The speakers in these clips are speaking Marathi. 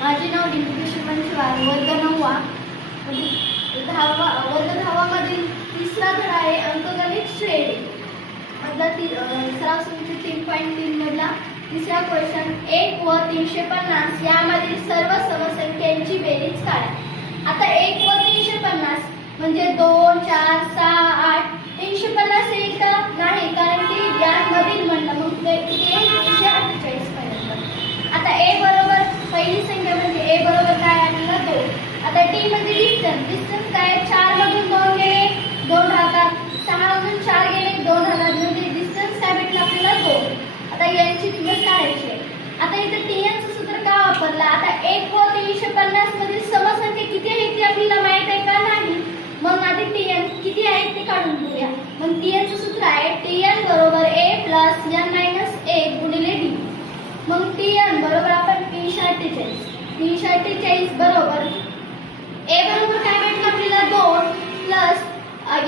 माझे नाव डिंपू शिवार वर्ग नववा. म्हणजे दहावा वर्ग दहावामधील तिसरा धडा आहे अंकगणित श्रेणी. मधला ती सराव समिती तीन पॉईंट तीन मधला तिसरा क्वेश्चन एक व तीनशे पन्नास यामधील सर्व समसंख्यांची बेरीज काढा. आता एक व तीनशे पन्नास म्हणजे दोन चार सहा आठ तीनशे पन्नास येईल का? नाही कारण की यामधील म्हणलं मग किती आहे तीनशे अठ्ठेचाळीस पर्यंत आता ए बरोबर पहिली संख्या म्हणजे ए बरोबर काय आपल्याला दोन आता टी म्हणजे डिस्टन्स डिस्टन्स काय? चार मधून दोन गेले दोन राहतात. सहा मधून चार गेले दोन राहतात. म्हणजे डिस्टन्स काय भेटलं आपल्याला? दोन आता यांची किंमत काढायची आहे. आता इथे टी सूत्र का वापरलं? आता एक व तीनशे पन्नास मधील समसंख्या किती आहे ती आपल्याला माहीत आहे का नाही? मग आधी टीएन किती आहे ते काढून घेऊया. मग टी सूत्र आहे टी एन बरोबर ए प्लस एन मायनस एक गुणिले डी मग टीएन बरोबर आपण तीनशे अठ्ठेचाळीस. तीनशे अठ्ठेचाळीस बरोबर ए बरोबर काय भेटलं आपल्याला दोन प्लस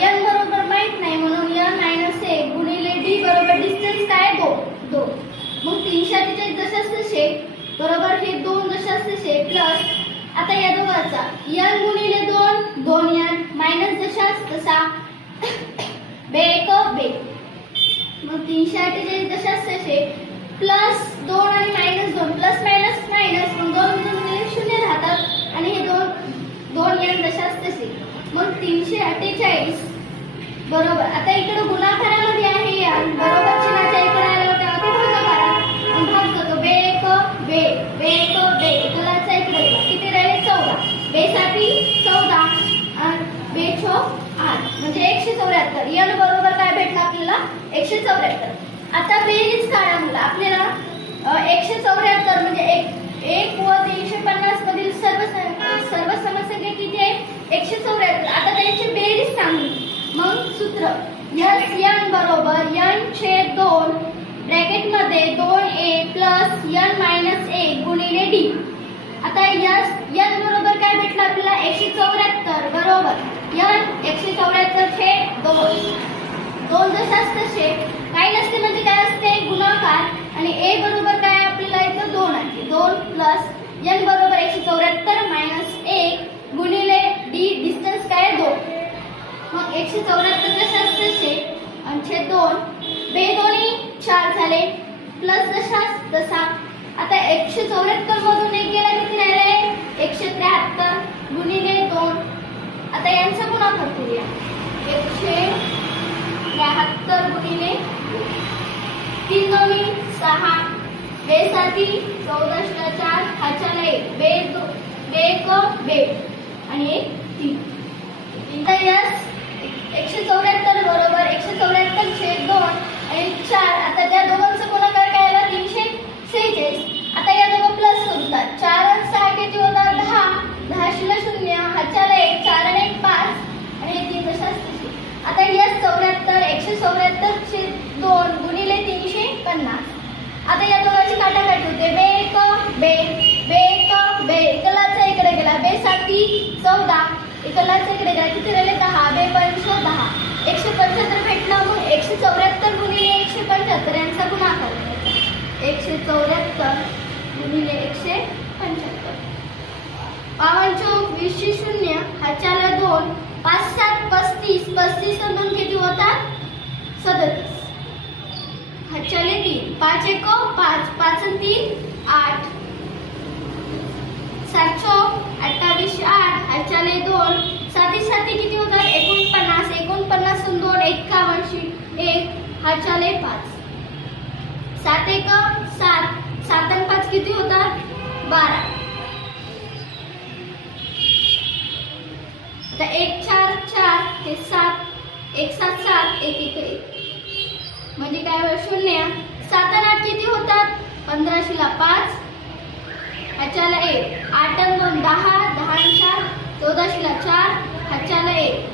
एल बरोबर माहीत नाही म्हणून एल मायनस ए गुणिले डी बरोबर डिस्टन्स काय? दोन. दोन. मग तीनशे अठ्ठेचाळीस जशाच तसे बरोबर हे दोन जशाच तसे प्लस आता या दोघांचा. एल गुणिले दोन दोन एल मायनस जशाच तसा. बे एक बे. मग तीनशे अठ्ठेचाळीस दशास तसे प्लस मग तीनशे अठ्ठेचाळीस. बरोबर. आता इकडे गुणाकारामध्ये आहे यान बरोबर चिन्हाच्या इकडे आलं तेव्हा ते भागाकारात मग भाग जातो बे एक बे. बे एक बे. एकलाचा इकडे किती राहिले? चौदा. बे साठी चौदा बे छो आठ. म्हणजे एकशे चौऱ्याहत्तर. यन बरोबर काय भेटलं आपल्याला? एकशे चौऱ्याहत्तर. आता बेरीज काढा मुलं आपल्याला एकशे चौऱ्याहत्तर म्हणजे एक एक व तीनशे पन्नास मधील सर्व सं- सर्व एकशे चौऱ्याहत्तर. आता त्यांची बेरीज सांगली मग सूत्र. यस यन बरोबर यन छेद दोन. ब्रॅकेटमध्ये दोन A plus N minus A गुणिले डी. आता यस यन बरोबर काय भेटलं आपल्याला? एकशे चौऱ्याहत्तर. बरोबर. यन एकशे चौऱ्याहत्तर छेद दोन दोन जशाच छेद काही नसते म्हणजे काय असते गुणाकार आणि ए बरोबर काय आपल्याला इथं दोन आहे दोन प्लस एन बरोबर एकशे चौऱ्याहत्तर मायनस एक गुणिले डी डिस्टन्स काय दोन मग एकशे चौऱ्याहत्तर जशाच तसे आणि छेद दोन. बे दोन्ही. चार झाले. प्लस जसा तसा. आता एकशे चौऱ्याहत्तर मधून एक गेला किती राहिले एकशे त्र्याहत्तर. गुणिले दोन. आता यांचा गुणाकार करूया. एकशे त्र्याहत्तर गुणिले तीन दोन्ही. सहा. बे साती चौदाशला चार. हाच्याला एक. बे दो बे क हो. बे आणि एक तीन. यस एकशे चौऱ्याहत्तर बरोबर. एकशे चौऱ्याहत्तर एक आणि चार. आता त्या दोघांचं गुणाकार काय आला तीनशे सेहेचाळीस. आता या दोघं प्लस होतात चार आणि सहा किती होतात? दहा. दहाशीला शून्य. हाच्याला एक चार आणि एक पाच. आणि हे तीन दशा आता यस चौऱ्याहत्तर. एकशे चौऱ्याहत्तर दोन गुणिले तीनशे पन्नास. आता या दोघांची काटाकाटी होते. बे बे. बे बे. एकलाचा इकडे गेला. बे साठी चौदा. एकलाचा इकडे गेला. किती राहिले? दहा. बे पंच दहा एकशे पंच्याहत्तर भेटलं मग एकशे चौऱ्याहत्तर गुणिले एकशे पंच्याहत्तर यांचा गुणाकार. एकशे चौऱ्याहत्तर गुणिले एकशे पंच्याहत्तर. पावन वीसशे शून्य हाच्याला दोन पाच सात पस्तीस पस्तीस दोन किती होतात सदतीस. हाच्याले तीन पाच एक पाच पाच तीन आठ सात चौक अठ्ठावीस आठ हाच्याले दोन साती साती किती होतात एकोणपन्नास एकोणपन्नास आणि दोन एक्कावनशे एक हाच्याले पाच. सात एक सात सात आणि पाच किती होतात? बारा. आता एक चार चार हे सात एक सात सात एक एक एक. म्हणजे काय वेळ शून्य. सात आणि आठ किती होतात? पंधराशेला पाच. ह्याच्याला एक. आठ आणि दोन दहा. दहा आणि चार. चौदाशेला चार. ह्याच्याला एक.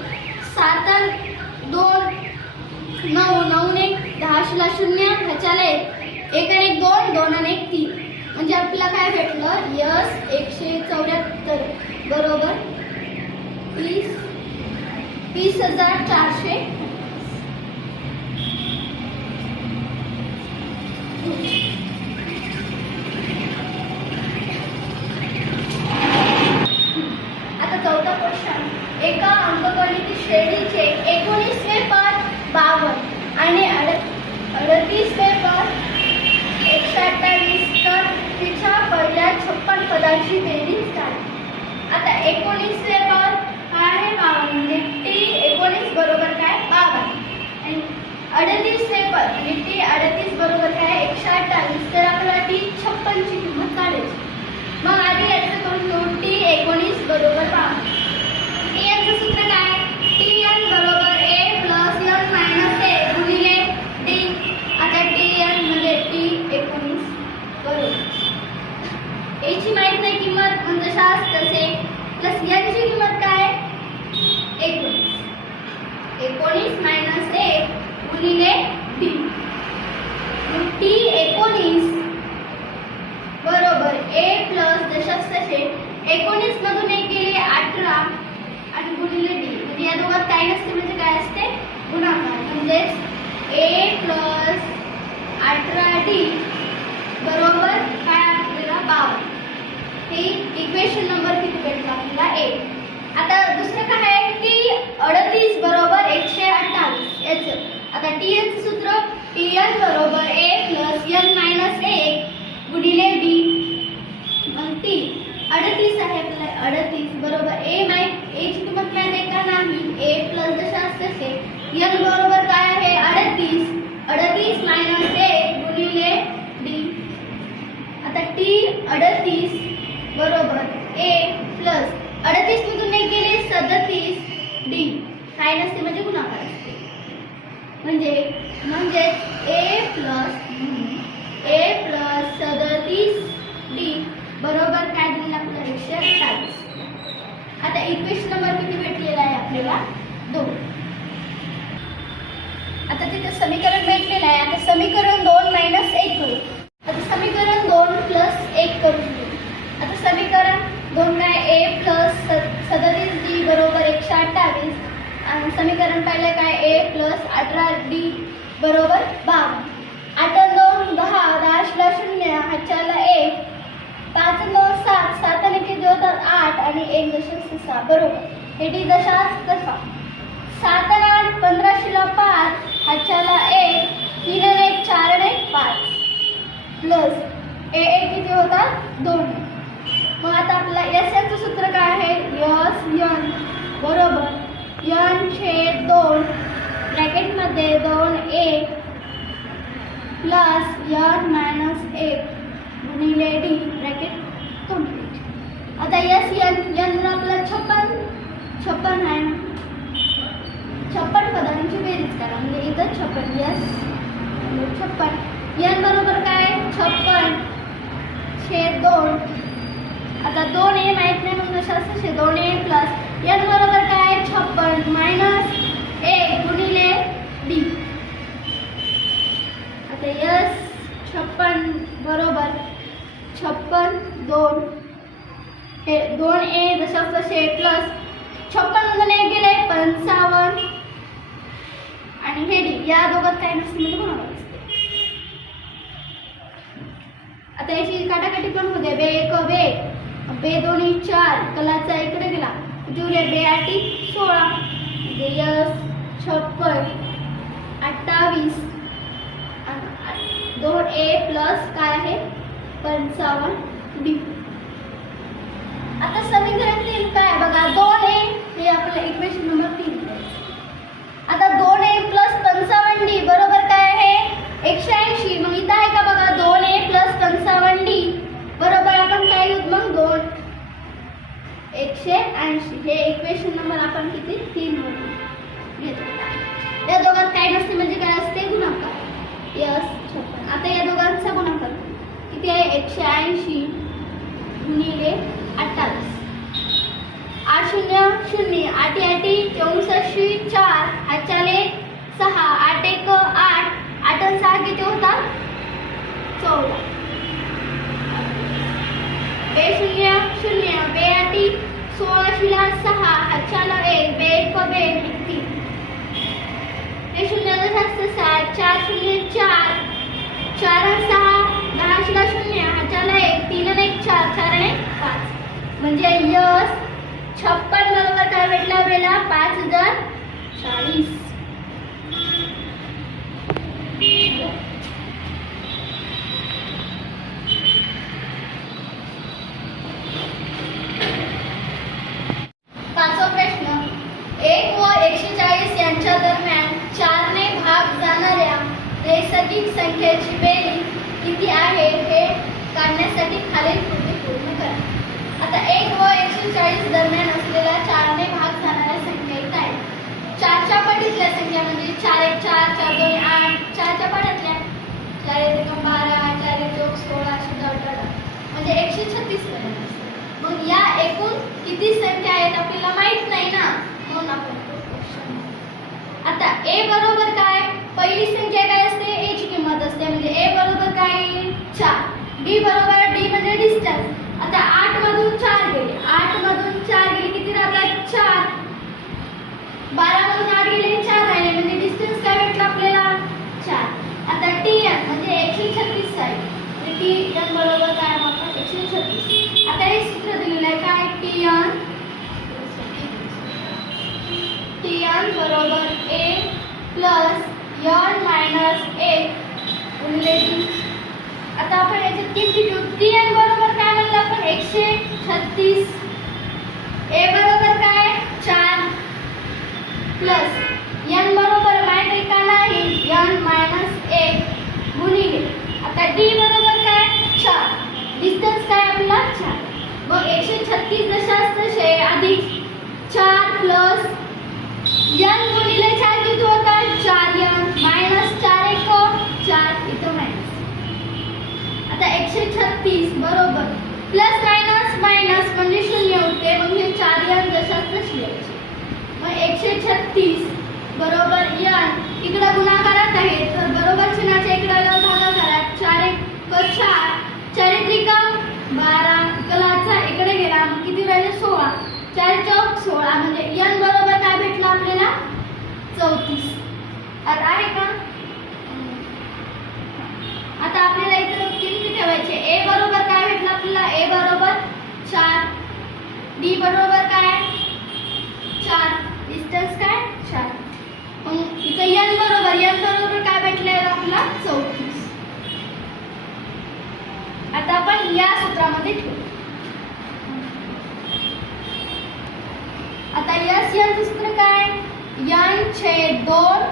सात आणि दोन नऊ नऊ आणि एक दहाशेला शून्य ह्याच्याला एक. एक आणि एक दोन दोन आणि एक तीन. म्हणजे आपल्याला काय भेटलं? यस एकशे चौऱ्याहत्तर. बरोबर? तीस? तीस हजार चारशे पदाची बेरीज काढा आता एकोणीसचे पद काय आहे बावन्न म्हणजे टी एकोणीस बरोबर काय बावन्न आणि अडतीस पेपर म्हणजे टी अडतीस बरोबर काय एकशे अठ्ठावीस तर आपल्याला टी छप्पनची किंमत काढायची मग आधी याचं करून घेऊ टी एकोणीस बरोबर पाच टी यांचं सूत्र काय? टी एन बरोबर A plus N minus A गुणिले टी आता टी एन म्हणजे टी एकोणीस बरोबर. एची माहीत नाही किंमत म्हणजे शास तसे प्लस यांची किंमत काय? एकोणीस. एकोणीस मायनस गुणिले टी. टी एकोणीस बरोबर ए प्लस दशांश एकोणीस मधून एक गेले अठरा आणि गुणिले डी. म्हणजे या दोघात काय नसते म्हणजे काय असते? गुणाकार. म्हणजेच ए प्लस अठरा डी बरोबर काय आपल्याला? बावन. हे इक्वेशन नंबर किती भेटला आपल्याला? एक. आता दुसरं काय आहे की अडतीस बरोबर एकशे अठ्ठावीस याचं आता टी एनचं सूत्र टी एन बरोबर ए प्लस एन मायनस एक गुणिले डी मग टी अडतीस आहे आपल्याला अडतीस बरोबर ए माय एची किंमत माहिती आहे? का नाही? ए प्लस दशांश तसे बरोबर काय आहे? अडतीस. अडतीस मायनस एक गुणिले डी आता टी अडतीस बरोबर ए प्लस अडतीस मधून एक गेले सदतीस डी काय नसते म्हणजे गुणाकार असते. म्हणजे म्हणजेच ए प्लस ए प्लस सदतीस डी बरोबर काय दिलेलं आपल्याला एकशे अठ्ठावीस आता इक्वेशन नंबर किती भेटलेला आहे आपल्याला दोन आता तिथं समीकरण भेटलेलं आहे आता समीकरण दोन मायनस एक करू आता समीकरण दोन प्लस एक करू शकतो आता समीकरण दोन काय ए प्लस सदतीस डी बरोबर एकशे अठ्ठावीस आणि समीकरण पहिलं काय? ए प्लस अठरा डी बरोबर बावन्न आठ दोन दहा दहाशला शून्य हाच्याला एक. पाच नऊ दोन सात सात आणि किती होतात? आठ आणि एक दशांश सहा बरोबर. हे डी दशांश तसा सात आणि आठ पंधराशेला पाच हाच्याला एक तीन आणि एक चार आणि एक पाच. प्लस ए ए किती होतात? दोन. मग आता आपला एस याचं सूत्र काय आहे यस यन बरोबर यन छेद दोन ब्रॅकेटमध्ये दोन ए प्लस यन मायनस एक गुणिले डी ब्रॅकेट कंप्लीट आता यस यन यन आपला छप्पन छप्पन आहे ना? छप्पन पदांची बेरीज करा. म्हणजे इथं छप्पन यस म्हणजे छप्पन. यन बरोबर काय? छप्पन. छेद दोन. आता दोन ए माहीत नाही म्हणून शास्त्र दोन ए प्लस यन बरोबर काय? छप्पन. मायनस एक गुणिले डी आता यस छप्पन बरोबर. छप्पन दोन. हे दोन ए दशांश छे प्लस छप्पन मधून एक गेले पंचावन्न. आणि हे डी या दोघात काय नसते म्हणजे आता याची काटाकाटी पण होते बे एक बे. बे दोन्ही चार. कलाचा इकडे गेला. उरले बे आठी सोळा. यस छप्पन. अठ्ठावीस. दोन ए प्लस काय आहे? पंचावन्न डी आता समीकरण तीन काय बघा दोन ए हे आपलं इक्वेशन नंबर तीन आता दोन ए प्लस पंचावन्न डी बरोबर काय आहे? एकशे ऐंशी. मग इथं आहे का बघा दोन ए प्लस पंचावन्न डी बरोबर आपण काय घेऊ? मग दोन. एकशे ऐंशी. हे इक्वेशन नंबर आपण किती? तीन म्हणून घेतो या दोघात काय नसते म्हणजे काय असते? यस छप्पन. आता या दोघांचा गुणाकार किती आहे? एकशे ऐंशी गुणिले अठ्ठावीस. आठ शून्य शून्य. आठ आठी चौसष्टी चार. हाच्याले सहा. आठ एक आठ. आठ सहा किती होतात? चौदा. बे शून्य शून्य. बे आठी सोळाशीला सहा. हाच्याला एक. बे एक बे तीन. हे शून्य जास्त सात चार शून्य चार चार सहा दहा शिला शून्य हाच्याला एक तीन एक चार चार आणि एक पाच म्हणजे यस छप्पन बरोबर काय भेटला आपल्याला पाच हजार चाळीस पंचेचाळीस दरम्यान असलेल्या चारने भाग जाणाऱ्या संख्या येत आहेत चारच्या पटीतल्या संख्या म्हणजे चार एक चार चार दोन आठ चारच्या पटातल्या चार एक एकम बारा चार एक चौक सोळा अशी डॉट डॉट डॉट. म्हणजे एकशे छत्तीस मग या एकूण किती संख्या आहेत आपल्याला माहीत नाही ना? म्हणून आपण आता ए बरोबर काय? पहिली संख्या काय असते? ए ची किंमत असते. म्हणजे ए बरोबर काय? चार. डी बरोबर डी म्हणजे डिस्टन्स आता आठ मधून चार गेले. आठ मधून चार गेले किती राहतात? चार. बारा मधून आठ गेले चार राहिले. म्हणजे डिस्टन्स काय भेटलं आपल्याला? चार. आता टी एन म्हणजे एकशे छत्तीस आहे टी एन बरोबर काय मग आपण एकशे छत्तीस आता हे सूत्र दिलेलं आहे. काय? टी एन टी एन बरोबर A plus N minus A गुणिले टी आता आपण याचे किती? घेऊ टी एन बरोबर काय म्हणलं आपण? एकशे छत्तीस. ए बरोबर काय? चार. प्लस यन बरोबर माहीत आहे का नाही? यन मायनस एक गुणिले आता डी बरोबर काय चार डिस्टन्स काय आपला चार मग एकशे छत्तीस अधिक चार प्लस यन गुणिले चार किती होतात? चार यन मायनस चार एक चार इथं मायनस आता एकशे छत्तीस बरोबर. प्लस मायनस मायनस म्हणजे शून्य होते मग हे चार यन जशाच तशी लिहायचे मग एकशे छत्तीस बरोबर यन इकडं गुणाकारात आहे तर बरोबर चिन्हाच्या इकडं भागाकारात चार एक क चार चारित्रिकम बारा कलाचा इकडे गेला मग किती राहिले सोळा चार चौक सोळा म्हणजे यन बरोबर काय भेटलं आपल्याला चौतीस आता आहे का? आता आपल्याला इथं किमती ठेवायचे? ए बरोबर काय भेटलं आपल्याला? ए बरोबर चार. डी बरोबर काय? चार. डिस्टन्स काय? चार. मग इथं एन बरोबर एन बरोबर काय भेटलं आपला चौतीस आता आपण या सूत्रामध्ये ठेवू आता यस एन सूत्र काय एन छेद दोन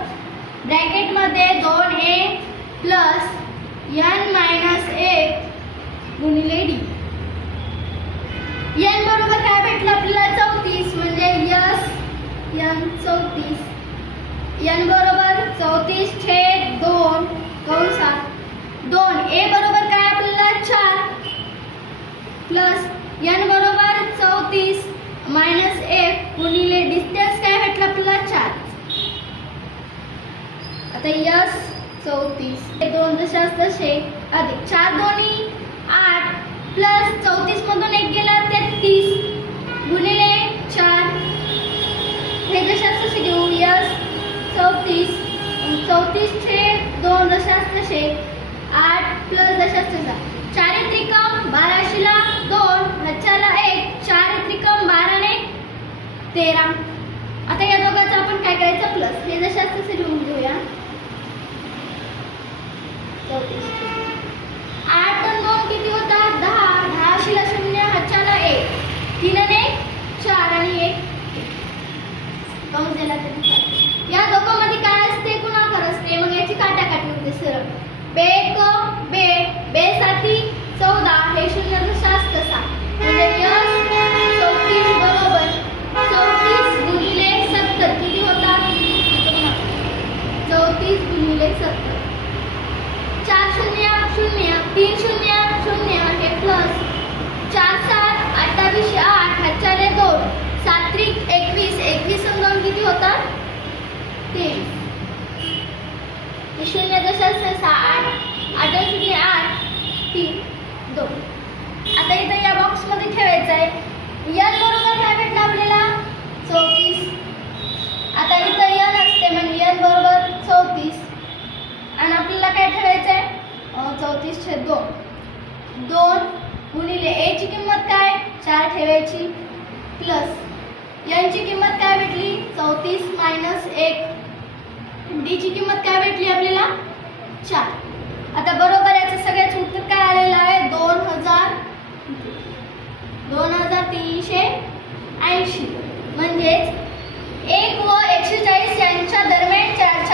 ब्रॅकेटमध्ये दोन ए प्लस यन मायनस एक गुणिले डी. यन बरोबर काय भेटलं आपल्याला? चौतीस. म्हणजे यस यन चौतीस. यन बरोबर चौतीस छेद दोन कंसात दोन ए बरोबर काय आपल्याला चार प्लस एन बरोबर चौतीस मायनस एक गुणिले डिस्टन्स काय भेटलं आपल्याला चार आता यस चौतीस दोन दशास्त्र तसे अधिक. चार दोन्ही आठ प्लस चौतीस मधून एक गेला तेहतीस गुणिले चार. हे जशास घेऊ. यस चौतीस चौतीस छे दोन दशास्त्र तसे आठ प्लस दशास्त्र चार त्रिकम बाराशेला दोन लक्षाला एक. चार त्रिकम बाराने तेरा. आता या दोघांचा आपण काय करायचं? प्लस हे जशास घेऊन घेऊया. चौतीस आठ आणि दोन किती होतात दहा दहाशीला शून्य हातच्याला एक तीन एक चार आणि एक कंस दिला तरी या दोघांमध्ये काय असते? गुणाकार असते? मग याची काटाकाटी होते सरळ. बे क बे बे साती चौदा. तीन शून्य शून्य हे प्लस चार सात अठ्ठावीसशे आठ हजार दोन. सात त्रिक एकवीस. एकवीस दोन किती होतात? तेवीस शून्य दशांश सहा आठ. आठ शून्य आठ. तीन. दोन. आता इथं या बॉक्समध्ये ठेवायचं आहे यन बरोबर काय भेटलं आपल्याला चौतीस. आता इथं यन असते म्हणजे यन बरोबर चौतीस. आणि आपल्याला काय ठेवायचं आहे चौतीस छे दोन. दोन गुणिले एची किंमत काय? चार ठेवायची. प्लस यांची किंमत काय भेटली? चौतीस मायनस एक. डीची किंमत काय भेटली आपल्याला? चार. आता बरोबर याचं सगळ्याच उत्तर काय आलेलं आहे? दोन हजार दोन हजार तीनशे ऐंशी. म्हणजेच एक व एकशे चाळीस यांच्या दरम्यान चार